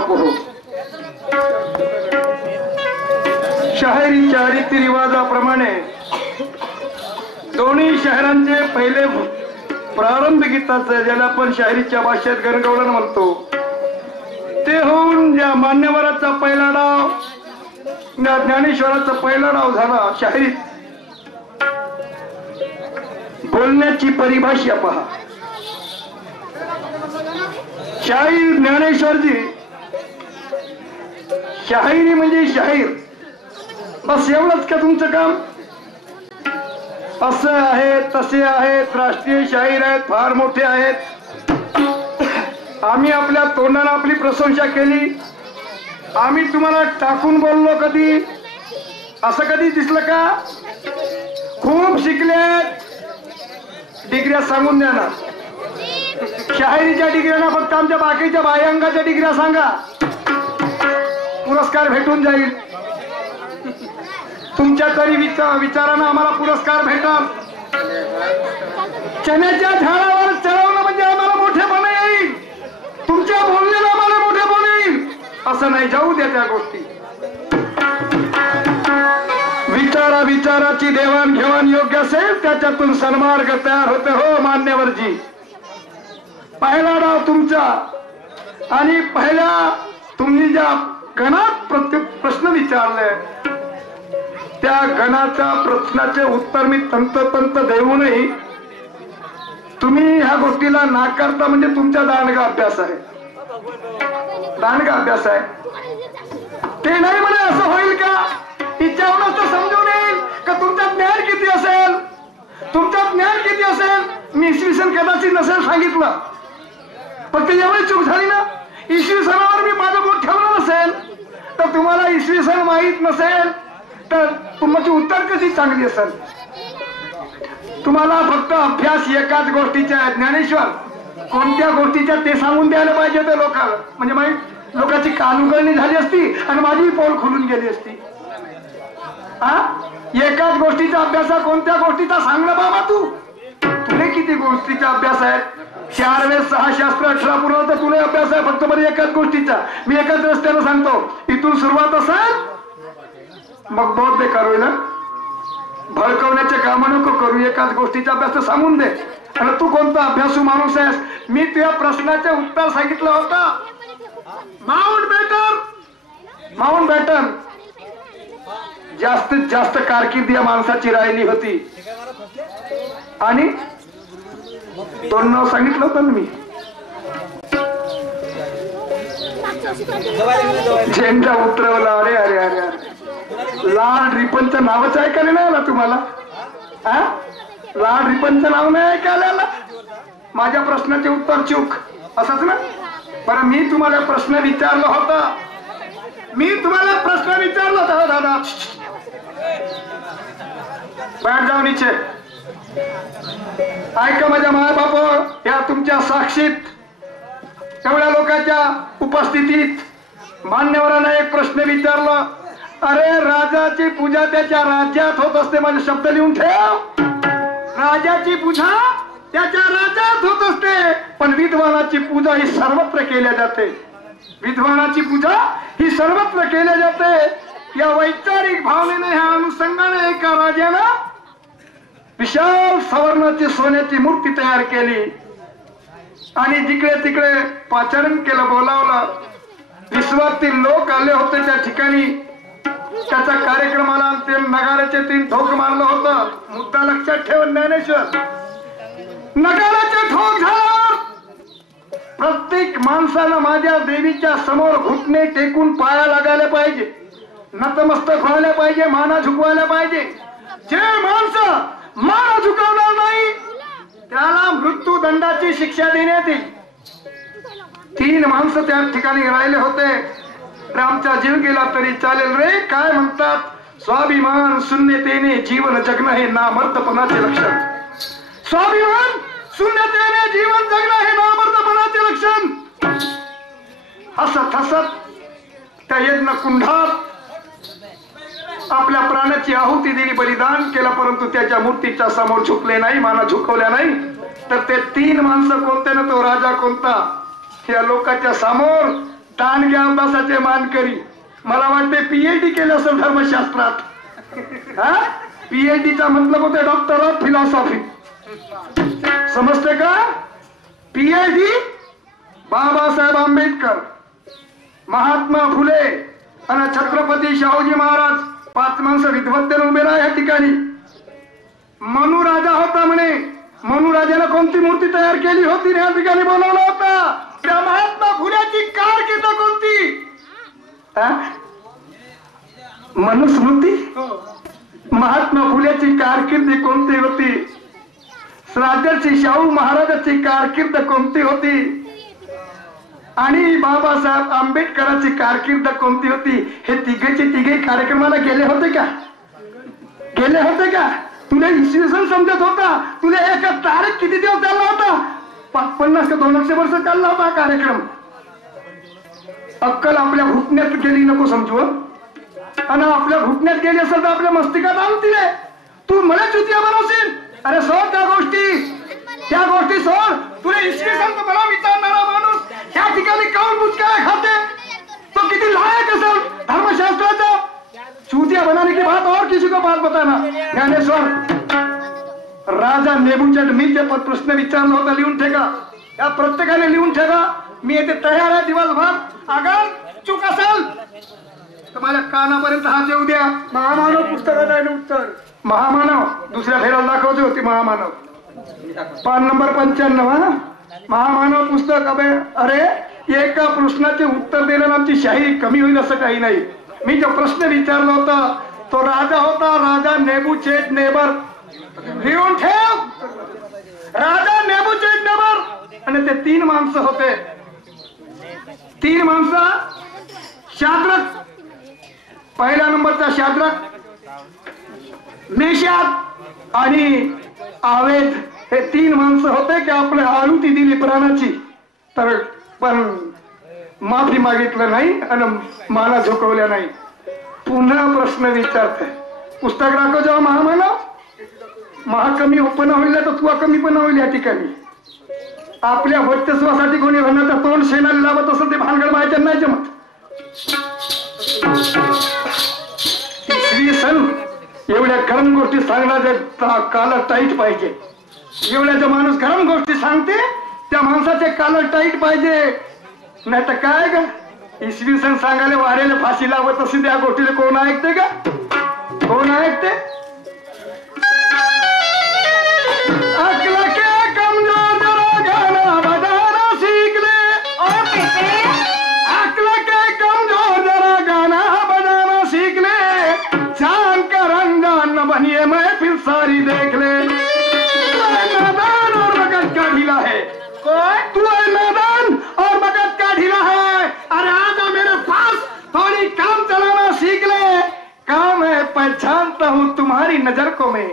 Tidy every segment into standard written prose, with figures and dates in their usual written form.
पोहो. शाहिरीच्या रीतिरिवाजाप्रमाणे दोन्ही शहरांचे पहिले प्रारंभ गीताचं, ज्याला आपण शाहिरीच्या भाषेत गणगवळण म्हणतो, ते होऊन ज्या मान्यवराचा पहिला डाव, ज्ञानेश्वराचा पहिला डाव झाला शाहिरीत. बोलण्याची परिभाषा पहा. शाहीर ज्ञानेश्वरजी, शाहिरी म्हणजे शाहीर, बस एवढंच का तुमचं काम? असं आहे तसे आहेत, राष्ट्रीय शाहीर आहेत, फार मोठे आहेत. आम्ही आपल्या तोंडाने आपली प्रशंसा केली. आम्ही तुम्हाला टाकून बोललो कधी? असं कधी दिसलं का? खूप शिकलेत, डिग्र्या सांगून द्या ना. शाहिरीच्या डिग्र्यांना फक्त आमच्या बाकीच्या बाह्यांगाच्या डिग्र्या सांगा, पुरस्कार भेटून जाईल. तुमच्या तरी विचारानं आम्हाला पुरस्कार भेटल. चण्याच्या झाडावर चढवलं म्हणजे आम्हाला मोठेपणा येईल, तुमच्या बोलण्याला आम्हाला मोठेपणा येईल. असं नाही, जाऊ द्या त्या गोष्टी. विचाराची देवाणघेवाण योग्य असेल त्याच्यातून सन्मार्ग तयार होते. हो मान्यवरजी, पहिला डाव तुमचा, आणि पहिल्या तुम्ही ज्या गणात प्रश्न विचारले त्या गणाच्या प्रश्नाचे उत्तर मी तंतोतंत देऊनही तुम्ही ह्या गोष्टीला नाकारता म्हणजे तुमचा दांडगा अभ्यास आहे. दांडगा अभ्यास आहे. ते नाही म्हणे असं होईल का? तिच्यावरूनच तर समजून येईल का तुमचं ज्ञान किती असेल, तुमचं ज्ञान किती असेल. मी इसवी सन कदाचित नसेल सांगितलं, फक्त एवढी चूक झाली ना. इसवी सणावर मी माझं बोट ठेवलं नसेल तर तुम्हाला इसवी सन माहीत नसेल तर तुमची उत्तर कशी चांगली असेल. तुम्हाला फक्त अभ्यास एकाच गोष्टीचा आहे. ज्ञानेश्वर कोणत्या गोष्टीच्या ते सांगून द्यायला पाहिजे ते लोकांना, म्हणजे माहीत लोकांची कानउघडणी झाली असती आणि माझी पोल खुलून गेली असती. एकाच गोष्टीचा अभ्यास, कोणत्या गोष्टीचा सांगणं बाबा तू? तुला किती गोष्टीचा अभ्यास आहे? 4 वेद 6 शास्त्र 18 पुराण तर तुला अभ्यास आहे फक्त बरं एकाच गोष्टीचा. मी एकाच रस्त्यानं सांगतो, इथून सुरुवात असेल मग बौद्ध करू ना, भडकवण्याचे काम नको करू. एकाच गोष्टीचा अभ्यास तर सांगून दे. आणि तू कोणता अभ्यासू माणूस आहेस? मी तुझ्या प्रश्नाचे उत्तर सांगितलं होतं. माउंट बॅटन जास्तीत जास्त कारकीर्द या माणसाची राहिली होती, आणि दोन नाव सांगितलं होतं ना मी. झेंडा उतरवला. अरे अरे अरे अरे, लाल रिपनचं नावच ऐकायला नाही आला तुम्हाला? लाल रिपनचं नाव नाही ऐकायला आला? माझ्या प्रश्नाचे उत्तर चूक असंच ना? बरं, मी तुम्हाला प्रश्न विचारला होता. दादा बैठ जाऊ नीचे. ऐका माझ्या माय बाप, या तुमच्या साक्षीत एवढ्या लोकांच्या उपस्थितीत मान्यवरांना एक प्रश्न विचारला. अरे, राजाची पूजा त्याच्या राज्यात होत असते. माझे शब्द लिहून ठेव. राजाची पूजा त्याच्या राज्यात होत असते, पण विद्वानाची पूजा ही सर्वत्र केल्या जाते. विद्वानाची पूजा ही सर्वत्र केल्या जाते. या वैचारिक भावनेने, ह्या अनुषंगाने एका राजानं विशाल सवर्णाची सोन्याची मूर्ती तयार केली आणि जिकडे तिकडे पाचारण केलं, बोलावलं. विश्वातील लोक आले होते त्या ठिकाणी. त्याच्या कार्यक्रमाला ते नगाऱ्याचे 3 ठोक मारलं होतं. मुद्दा लक्षात ठेव ज्ञानेश्वर, नगाऱ्याचे ठोक झाल्यावर प्रत्येक माणसानं माझ्या देवीच्या समोर घुटणे टेकून पाया लागायला पाहिजे, नतमस्तक व्हायला पाहिजे, माना झुकवायला पाहिजे. जे माणसं माना झुकवणार नाही त्याला मृत्यूदंडाची शिक्षा देण्यात येईल. 3 माणसं त्या ठिकाणी राहिले होते. आमचा जीव गेला तरी चालेल रे. काय म्हणतात? स्वाभिमान शून्यतेने जीवन जगणं हे नामर्दपणाचे लक्षण. स्वाभिमान शून्यतेने जीवन जगणं हे नामर्दपणाचे लक्षण. हसत हसत त्या यज्ञ कुंडात आपल्या प्राणाची आहुती दिली, बलिदान केलं, परंतु त्याच्या मूर्तीच्या समोर झुकले नाही, माना झुकवल्या नाही. तर ते 3 माणसं कोणते ना तो राजा कोणता, या लोकांच्या समोर ताणग्या अभ्यासाचे मानकरी, मला वाटते पीएचडी केलं असेल धर्मशास्त्रात. हा, पीएचडीचा मतलब होते डॉक्टर ऑफ फिलॉसॉफी. समजते का? पीएचडी बाबासाहेब आंबेडकर, महात्मा फुले आणि छत्रपती शाहूजी महाराज 5 माणसं विद्वत्तेने उभे राहा या ठिकाणी. मनु राजा होता म्हणे, मनु राजाने कोणती मूर्ती तयार केली होती या ठिकाणी बोलवला होता. त्या महात्मा फुल्याची कारकीर्द कोणती? मनुस्मृती. महात्मा फुल्याची कारकीर्द कोणती होती? राजर्षी शाहू महाराजांची कारकीर्द कोणती होती? आणि बाबासाहेब आंबेडकरांची कारकीर्द कोणती होती? हे तिघे कार्यक्रमाला गेले होते का? गेले होते का? तुला इसवी सन समजत होता? तुला एका तारीख किती दिवस चालला होता? 50 का 200 वर्ष चालला होता कार्यक्रम. अक्कल आपल्या घुटण्यात गेली नको समजू. आणि आपल्या घुटण्यात गेली असेल तर आपल्या मस्तिकात आणतील. तू मला चुतिया बनवशील? अरे सोड त्या गोष्टी सोड. तुला इसवी सन तर मला विचारणारा माणूस या ठिकाणी काऊन बुचकाय खाते? तो किती लायक असेल धर्मशास्त्राचा? चूतिया बनाने की बात और किसी को बात बताना. ज्ञानेश्वर, राजा नेबुचडनीचे प्रश्न विचारला होता, लिहून ठेवा. या प्रत्येकाने लिहून ठेवा. मी येथे तयार आहे दिवसभर. अगर चूक असेल तर माझ्या कानापर्यंत हात येऊ द्या. महामानव पुस्तकात आहे उत्तर. महामानव दुसऱ्या फेऱ्याला दाखवते होती. महामानव पान नंबर 95. महामानव पुस्तक. अरे एका प्रश्नाचे उत्तर देण्याला आमची शाहिरी कमी होईल असं काही नाही. मी जो प्रश्न विचारला होता तो राजा होता, राजा नेबुचडनेझर. लिहून ठेव. राजा नेबुचडनेझर. आणि ते 3 माणसं होते. 3 माणसं. शाद्रक, पहिल्या नंबरचा शाद्रक, मेशाक आणि आवेद. हे 3 माणसं होते की आपल्या आहुती दिली प्राणाची, तर पण माफी मागितलं नाही आणि माना झुकवल्या नाही. पुन्हा प्रश्न विचारते. पुस्तक दाखव. जेव्हा महामानव महाकमी पण होईल तर तुला कमी पण होईल. या ठिकाणी आपल्या वर्चस्वासाठी कोणी म्हणण्याचं तोंड शेणाला लावत असेल ते भानगड व्हायच्या नाही जमत. इसवी सन एवढ्या गरम गोष्टी सांगण्याचे काल टाईट पाहिजे. एवढ्या माणूस गरम गोष्टी सांगते त्या माणसाचे काल टाईट पाहिजे. नाही तर काय का इसवी सन सांगायला वाऱ्याला फाशी लावत असेल त्या गोष्टीला कोण ऐकते का? कोण ऐकते? अकल के कमजोर जरा गाना बजाना सीख ले. अकल के कमजोर जरा गाना बजाना सीख ले. जान कर अनजान न बनिए मैं फिर सारी देख ले. नादान और मगज का ढीला है. तू है नादान और मगज का ढीला है. अरे आजा मेरे पास, थोड़ी काम चलाना सीख ले. काम है पहचानता हूँ तुम्हारी नजर को मैं.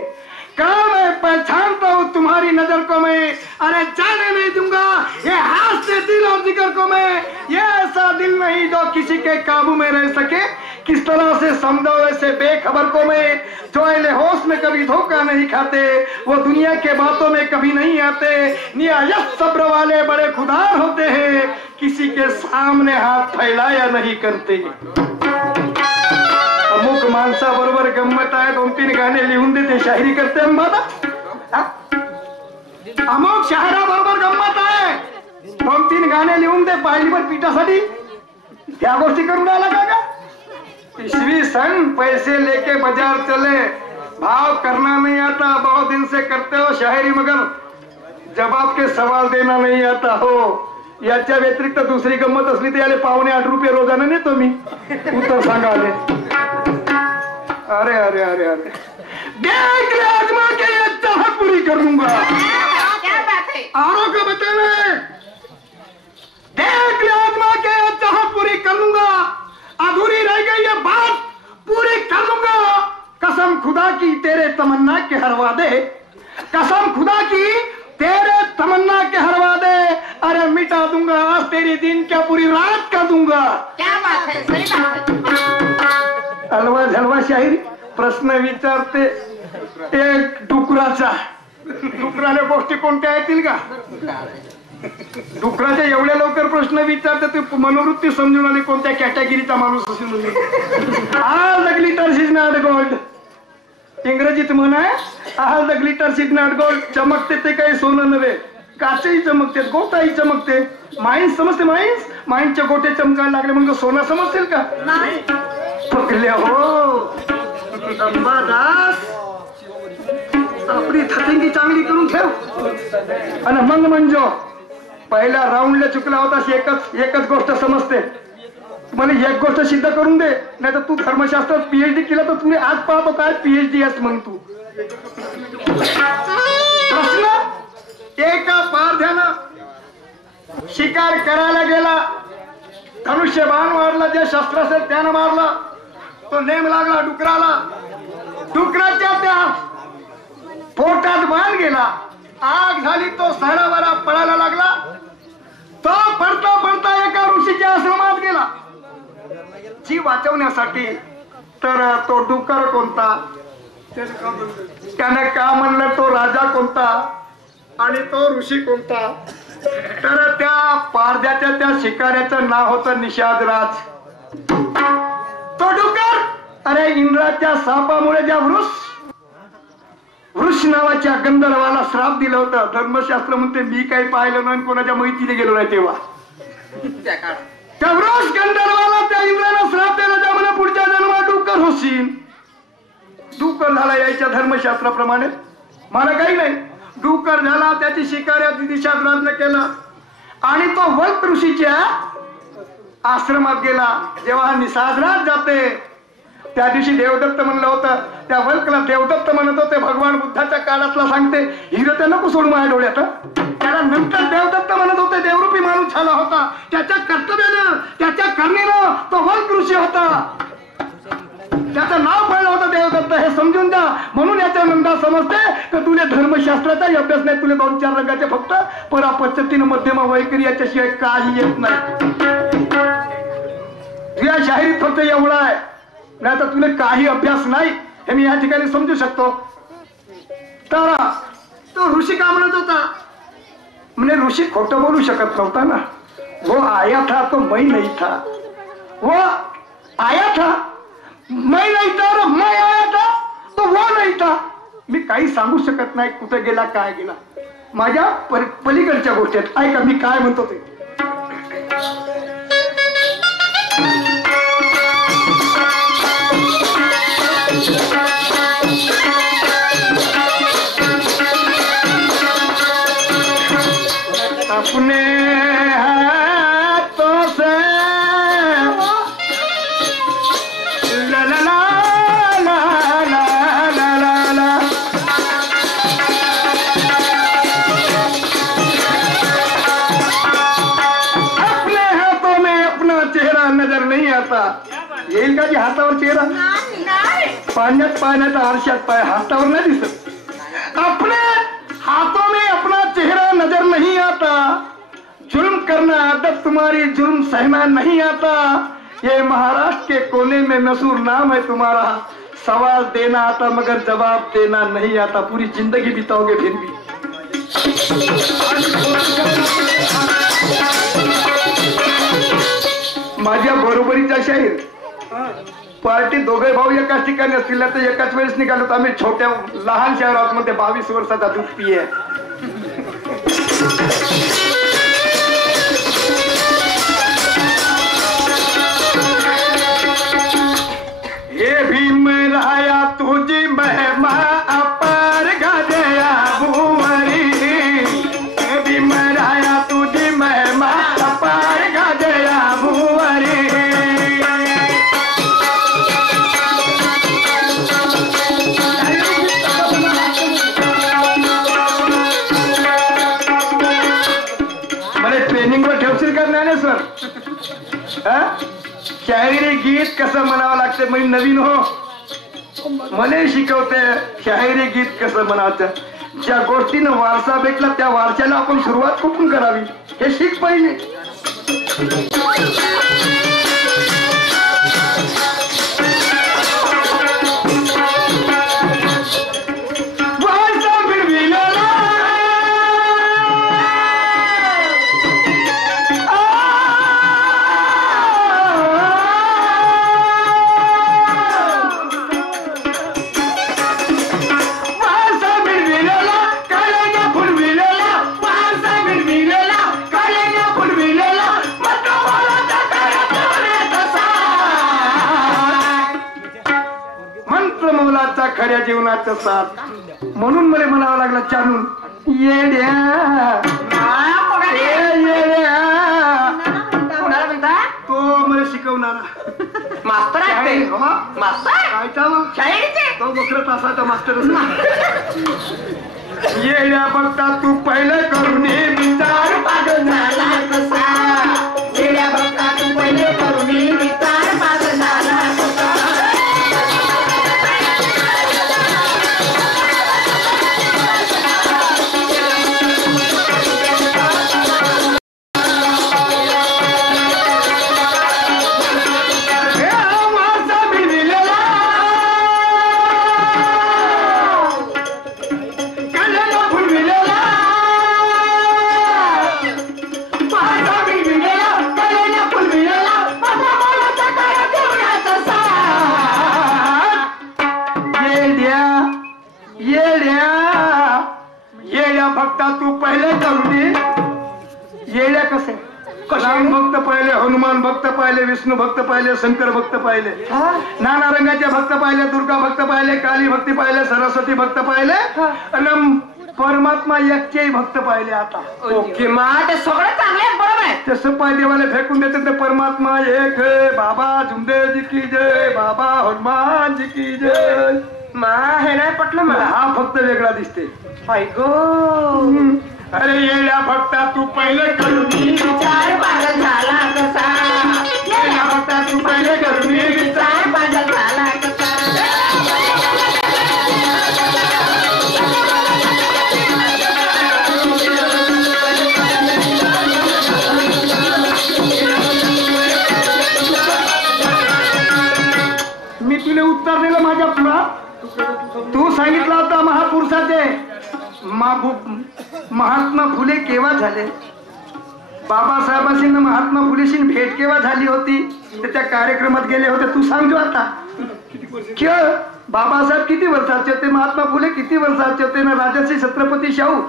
काम है पहचानता हूँ तुम्हारी नजर को मैं. अरे जाने नहीं दूंगा ये हाथ से दिल और जिगर को मैं. ये ऐसा दिल नहीं जो किसी के काबू में रह सके. किस तरह से समझो ऐसे बेखबर को मैं. जो अहले होश में कभी धोखा नहीं खाते, वो दुनिया के बातों में कभी नहीं आते. निहायत सब्र वाले बड़े खुदार होते हैं, किसी के सामने हाथ फैलाया नहीं करते. अमुक माणसा बरोबर गंमत आहे. 2-3 गाणे लिहून देते, शायरी करते. अमुक शहरा बरोबर गंमत आहे. 2-3 गाणे लिहून दे पाहिलीवर पीठासाठी. त्या गोष्टी करून राहिला का? इसवी सन पैसे लेके बाजार चले. भाव करना नहीं आता. बहुत दिन से करते हो शायरी मगर जवाब के सवाल देना नहीं आता हो. याच्या व्यतिरिक्त दुसरी गंमत असली तर याले ₹8.5 रोजाने नेतो मी. उत्तर सांगा. अरे अरे अरे अरे देख ले आजमा के ये चाहत पूरी कर लूंगा. क्या बात है? आरों को बताने. देख ले आजमा के ये चाहत पूरी कर लूंगा. अधूरी रह गई ये बात पूरी कर लूंगा. कसम खुदा की तेरे तमन्ना के हर वादे. कसम खुदा की तेरे तमन्ना के हर वादे. अरे मिटा दूंगा आज तेरी दिन क्या पूरी रात का दूंगा. क्या बात है? सही बात है. हलवा झलवा शाहिरी. प्रश्न विचारते एक डुकराचा. डुकराने गोष्टी कोणत्या येतील का? डुकराच्या एवढ्या लवकर प्रश्न विचारते तू मनोवृत्ती समजून आली कोणत्या कॅटेगरीचा माणूस असेल म्हणजे all the glitters is not gold. इंग्रजीत म्हणा all the glitters is not gold. चमकते ते काही सोनं नव्हे, काचही चमकते, गोटाही चमकते. माईन्स समजते, माईन्सचे गोटे चमकायला लागले म्हणजे सोनं समजतील का? पकले हो अंबादास, आपली थटिंगी चांगली करून ठेव. आणि मग म्हणजे पहिल्या राऊंडला चुकला होता एकच गोष्ट समजते. मला एक गोष्ट सिद्ध करून दे, नाही तर तू धर्मशास्त्रात पीएचडी केला तर तुम्ही आज पाहतो काय पीएचडी आहेस मग तू. प्रश्न एका पारध्यानं शिकार करायला गेला, धनुष्यबाण मारला, जे शस्त्र असेल त्यानं मारला, तो नेम लागला डुकराला. डुकराच्या त्या पोटात बाण गेला, आग झाली, तो सारावारा पळायला लागला. तो पडता पडता एका ऋषीच्या आश्रमात गेला जीव वाचवण्यासाठी. तर तो डुकर कोणता, त्याने का म्हणलं, तो राजा कोणता आणि तो ऋषी कोणता. तर त्या पारध्याच्या त्या शिकाऱ्याचं नाव होतं निषादराज. तो डुकर, अरे इंद्राच्या सापामुळे ज्या वृष नावाच्या गंधर्वाला श्राप दिलं होतं. धर्मशास्त्र म्हणते मी काही पाहिलं नाही, कोणाच्या माहितीने गेलो नाही तेव्हा. त्या वृष गंधर्वाला त्या इंद्राला श्राप दिला, त्यामुळे पुढच्या जन्मात डुकर होशील. डुकर झाला यायच्या धर्मशास्त्राप्रमाणे, मला काही नाही. डुकर झाला, त्याची शिकाऱ्या निषादराजने केला आणि तो वल्क ऋषीच्या आश्रमात गेला. जेव्हा निषादराज जाते त्या दिवशी देवदत्त म्हणलं होतं, त्या वल्कला देवदत्त म्हणत होते, भगवान बुद्धाच्या काळातला सांगते, हिरं त्या नको सोडू माझ्या डोळ्यात. त्याला नंतर देवदत्त म्हणत होते, देवरूपी माणूस झाला होता. त्याच्या कर्तव्यानं, त्याच्या करणीनं तो वल्क ऋषी होता. त्याचं नाव पडलं होतं देवदत्त, हे समजून द्या. म्हणून याच्या नंतर समजते तर तुला धर्मशास्त्राचाही अभ्यास नाही, तुला 2-4 रंगाचे फक्त परापद्धतीनं मध्यमा वैखरी याच्याशिवाय काही येत नाही. तुझ्या शाहिरीत फक्त एवढा आहे, नाही तर तुला काही अभ्यास नाही, हे मी या ठिकाणी समजू शकतो. तर तो ऋषी का म्हणत होता, म्हणजे ऋषी खोटं बोलू शकत नव्हता ना. वो आया था तो मैं नहीं था, वो आया था मैं नहीं था, और मैं आया था तो वो नहीं था. मी काही सांगू शकत नाही कुठे गेला काय गेला, माझ्या पलीकडच्या गोष्टीत. ऐका मी काय म्हणतो ते. अपने हाथों से ला ला ला ला ला ला ला ला. अपने हाथों में अपना चेहरा नजर नहीं आता. येईल का जी हातावर चेहरा, पाण्यात आरशात पाय, हातावर नाही दिसत. अपने हाथों में अपना चेहरा नजर नहीं आता, जुल्म करना आदत तुम्हारी, जुल्म सहना नहीं आता. ये महाराष्ट्र के कोने में मशहूर नाम है तुम्हारा. सवाल देना आता मगर जवाब देना नहीं आता. पूरी जिंदगी बिताओगे फिर भी. माझ्या बरोबरीचा शाहीर पार्टी दोघे भाऊ एकाच ठिकाणी असतील तर एकाच वेळेस निघालो तर आम्ही छोट्या लहान शहरात मध्ये 22 वर्षाचा दूध पिये. हे भीम राया तुझी महिमा अपार गाजया भुवरी. हे भीम राया तुझी महिमा अपार गाजया भुवरी. शायरी गीत कसं म्हणावं लागतं म्हणजे नवीन हो मला शिकवते. शायरी गीत कसं म्हणावं, ज्या गोष्टीनं वारसा भेटला त्या वारशाला आपण सुरुवात कुठून करावी हे शिक पाहिजे. हाचा खऱ्या जीवनाचा साथ. म्हणून मला म्हणावं लागलं चालून येड्या येड्या. कोणाला म्हणता? तो मला शिकवणारा मास्तर आहे ते. मास्तर काय चाव शाळेचे तो बकरत असायचा मास्टर. येड्या बघता तू पहिले करून विचार पागल झाला कसा. येड्या बघता तू पहिले करून विचार पागल झाला कसा. भक्ता तू पहिले करुणी. येड्या कसे राम भक्त पाहिले, हनुमान भक्त पाहिले, विष्णू भक्त पाहिले, शंकर भक्त पाहिले, नाना रंगाचे भक्त पाहिले, दुर्गा भक्त पाहिले, काली भक्ती पाहिले, सरस्वती भक्त पाहिले आणि परमात्मा एकचेही भक्त पाहिले. आता ओके मा ते सगळं चांगले आहे, बरोबर आहे. ते सपाय देवाला फेकून देते ते परमात्मा एक है. बाबा झुमदेवजी की जय, बाबा हनुमान जी की जय. मा हे नाही पटलं मला. हा फक्त वेगळा दिसते. ऐको अरे येड्या भक्ता तू पहिले करून विचार पागल झाला कसा. येड्या बघता तू पहिले करून विचार पागल झाला कसा. मी तुला उत्तर दिलं माझ्या पुढा. तू सांगितलं होता महापुरुषाचे महात्मा फुले केव्हा झाले. बाबासाहेबांशी महात्मा फुलेशी भेट केव्हा झाली होती. ते त्या कार्यक्रमात गेले होते. तू सांगतो आता कि बाबासाहेब किती वर्षाचे होते, महात्मा फुले किती वर्षाचे होते ना. राजर्षी छत्रपती शाहू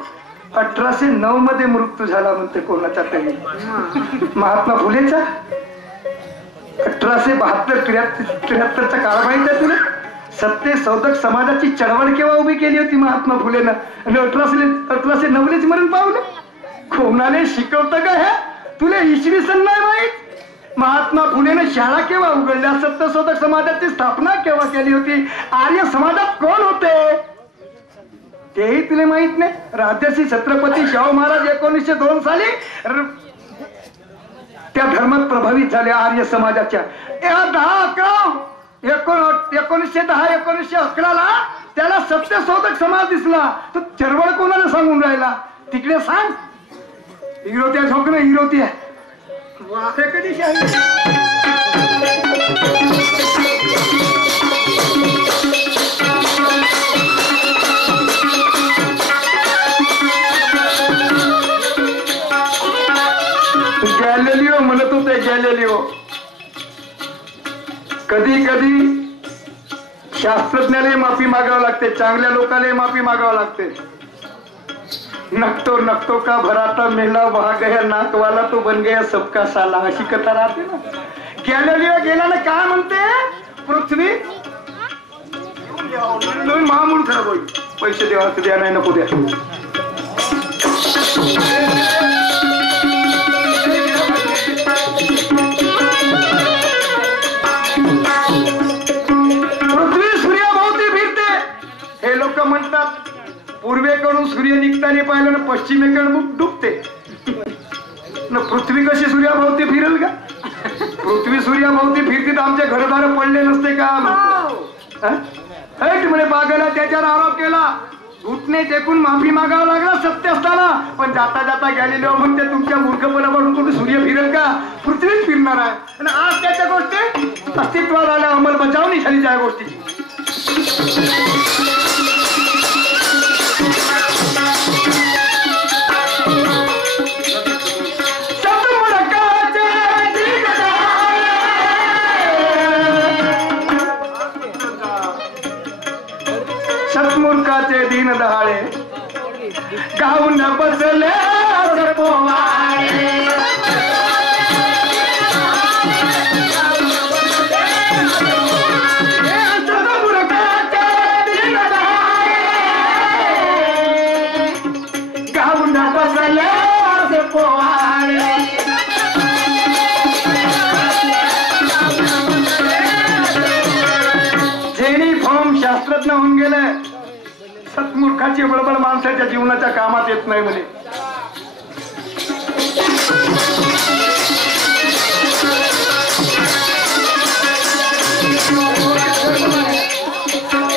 1809 मध्ये मृत्यू झाला म्हणते कोणाचा तरी. महात्मा फुलेचा 1872-73चा काळ माहिती आहे तुला. सत्य शोधक समाजाची चळवळ केव्हा उभी केली होती महात्मा फुलेनं आणि 1809 मरण पावलं. कोणाने शिकवतं का हे तुला इसवी सन नाही माहित. महात्मा फुलेनं शाळा केव्हा उघडल्या, सत्यशोधक समाजाची स्थापना केव्हा केली होती, आर्य समाजात कोण होते तेही तुला माहित नाही. राजर्षी छत्रपती शाहू महाराज 1902 साली त्या धर्मात प्रभावित झाले आर्य समाजाच्या. 1910-1911 त्याला सत्यशोधक समाज दिसला. तो चळवळ कोणाला सांगून राहिला तिकडे सांग. हिरोत्या झोकणं हिरोत्या कधी गॅलेलिओ म्हणत होते. गॅलेलिओ कधी कधी शास्त्रज्ञाला माफी मागावं लागते, चांगल्या लोकांना माफी मागावं लागते. नकतो नकतो का भराता मेला वहा गया नाकवाला तो बन गया सबका साला, अशी कथा राहते ना. गॅलेलिओ गेला ना काय म्हणते पृथ्वी महामूळ खराब होईल. पैसे देवाचं द्या नाही नको द्या. पृथ्वी सूर्याभोवती फिरते. हे लोक म्हणतात पूर्वेकडून सूर्य निघताना पाहिलं ना पश्चिमेकडून डुबते ना. पृथ्वी कशी सूर्याभोवती फिरेल का. पृथ्वी सूर्याभोवती फिरते तर आमचे घरदार पडले नसते का. म्हणे बागेला त्याच्यावर आरोप केला, घुटणे टेकून माफी मागावं लागला सत्य असताना. पण जाता जाता गॅलिलिओ म्हणते तुमच्या मूर्खपणावरून कुठे सूर्य फिरेल का, पृथ्वीच फिरणार आहे. आणि आज त्याच्या गोष्टी अस्तित्वात आल्या, अंमलबजावणी झाली त्या गोष्टीची. सत्मूर्खाचे दीन दहाळे गाऊन बसले पोवाडे. सत्मूर्खाचे शास्त्रज्ञ होऊन गेले. सत्मूर्खाची बळबळ माणसाच्या जीवनाच्या कामात येत नाही म्हणे.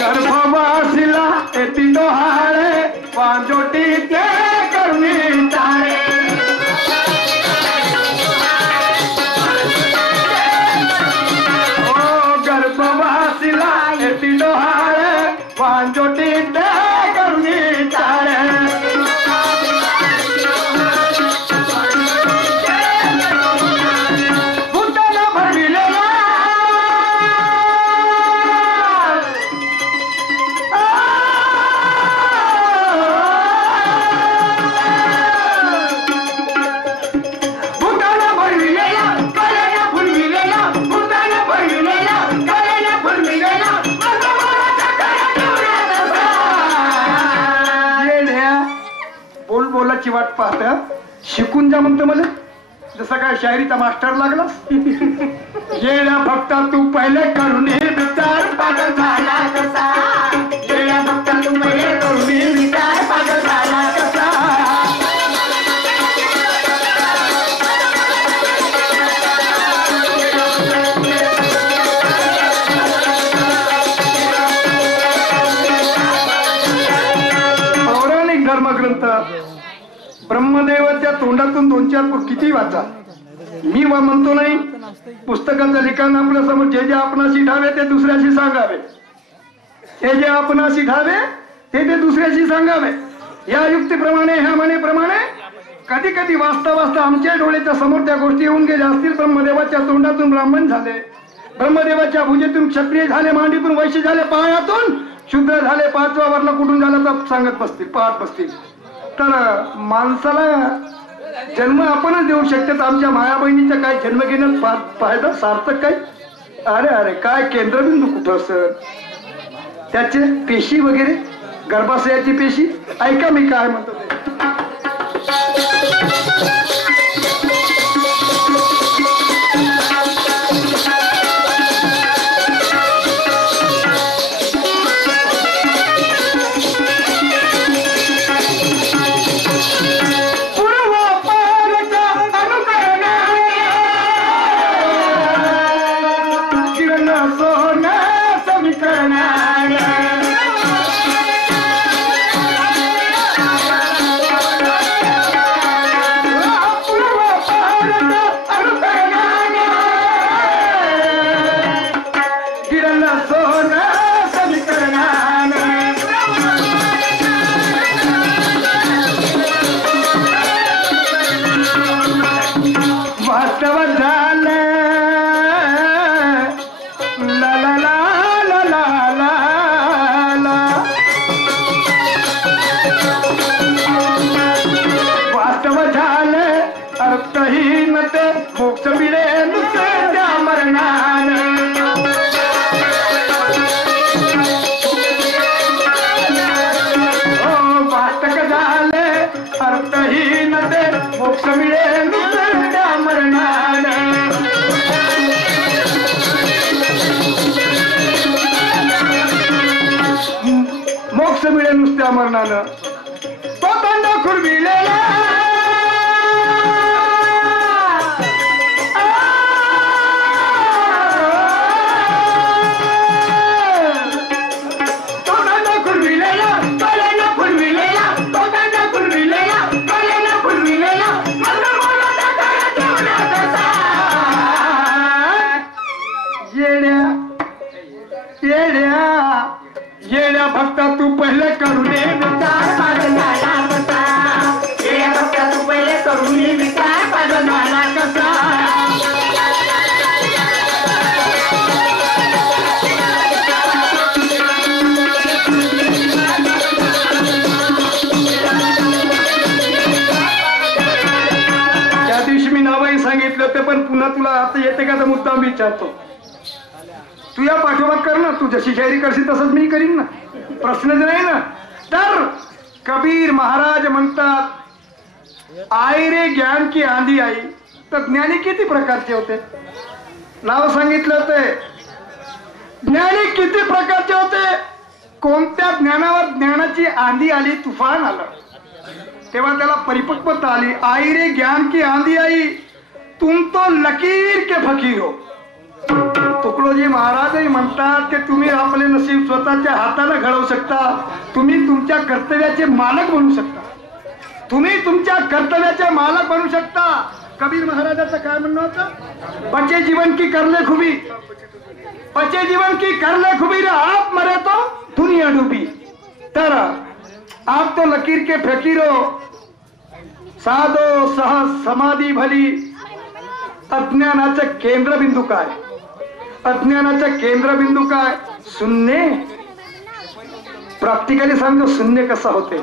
गर्भवासीला येती डोहाळे पांजोटी ते करुणी टाळे. ओ गर्भवासीला येती डोहाळे पांजोटी ते करुणी टाळे. भूताला भरविलेला बोलाची वाट पाहता शिकून जा म्हणतो मला. जसं काय शायरीचा मास्टर लागला. येण्या भक्ता तू पहिले करून विचार पागल झाला कसा. येण्या भक्ता तू पहिले करून विचार पागल झाला कसा. पौराणिक धर्मग्रंथ ब्रह्मदेवाच्या तोंडातून 2-4 किती वाचा. मी म्हणतो नाही. पुस्तकाचं लिखाण आपल्या समोर जे जे आपणाशी ठावे ते दुसऱ्याशी सांगावे. हे जे आपणाशी ठावे ते ते दुसऱ्याशी सांगावे. या युक्तीप्रमाणे ह्या म्हणेप्रमाणे कधी कधी वाचता वाचता आमच्या डोळ्याच्या समोर त्या गोष्टी येऊन गेल्या असतील. ब्रह्मदेवाच्या तोंडातून ब्राह्मण झाले, ब्रह्मदेवाच्या भुजेतून क्षत्रिय झाले, मांडीतून वैश्य झाले, पायातून शूद्र झाले, 5वा वर्ण कुठून झाला तर सांगत बसतील, पाहत बसतील. तर माणसाला जन्म आपणच देऊ शकतात. आमच्या माया बहिणीचा काय जन्म घेण्यात फायदा सार्थक काय. अरे अरे काय केंद्रबिंदू कुठं असं. त्याचे पेशी वगैरे गर्भाशयाची पेशी ऐका मी काय म्हणतो ते. मोक्ष मिळेल त्या मरणाने. वाटक झाले अर्थहीन ते मोक्ष मिळेल त्या मरणाने. मोक्ष मिळेल नुसत्या मरणानं. तो दंड खुरविलेला येण्या भक्ता तू पहिले करून विचार पागल झाला कसा. येण्या भक्ता तू पहिले करून विचार पागल झाला कसा. त्या दिवशी मी नावही सांगितलं ते पण पुन्हा तुला आता येते का तर मुद्दाम विचारतो. तू या पाठोपाठ कर ना. तू जशी शायरी करशील तसंच मी करीन ना. प्रश्नच नाही ना. तर कबीर महाराज म्हणतात आई रे ज्ञान की आंधी आई. तर ज्ञानी किती प्रकारचे होते. नाव सांगितलं होते. ज्ञानी किती प्रकारचे होते. कोणत्या ज्ञानावर ज्ञानाची आंधी आली, तुफान आलं, तेव्हा त्याला परिपक्वता आली. आई रे ज्ञान की आंधी आई, तुम तो लकीर के फकीर हो. तुकडोजी महाराजही म्हणतात की तुम्ही आपले नशीब स्वतःच्या हाताने घडवू शकता, तुम्ही तुमच्या कर्तव्याचे मालक बनू शकता, तुम्ही तुमच्या कर्तव्याचे मालक बनू शकता. कबीर महाराजाचं काय म्हणणं होतं? बचे जीवन की करले खुबी, बचे जीवन की करले खुबी रे आप मरे तो दुनिया डूबी. तर आप तो लकीर के फकीर हो, साधो सहज समाधी भली. अज्ञानाचं केंद्रबिंदू काय? अज्ञानाचं केंद्रबिंदू काय? शून्य. प्रॅक्टिकली सांगतो शून्य कसं होते,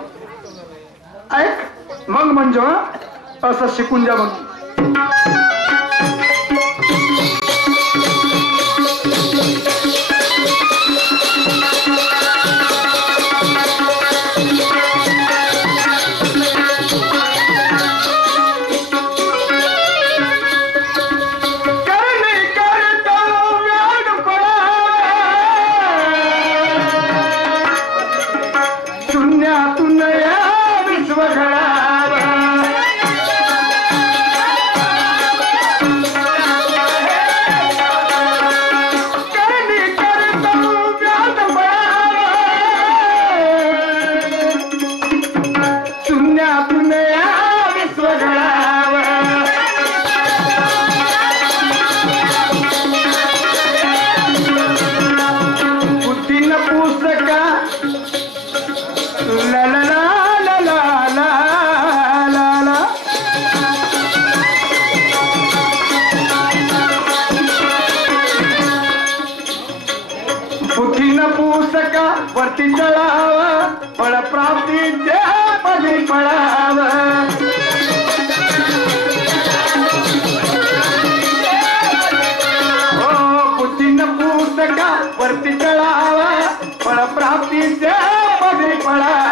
ऐक मग म्हणजे असं शिकून जा. मग वरती चढावा, फळ प्राप्ती मध्ये पडाव. हो बुद्धीनं पुस्तका वरती चढावा, फळ प्राप्ती मध्ये पडाव.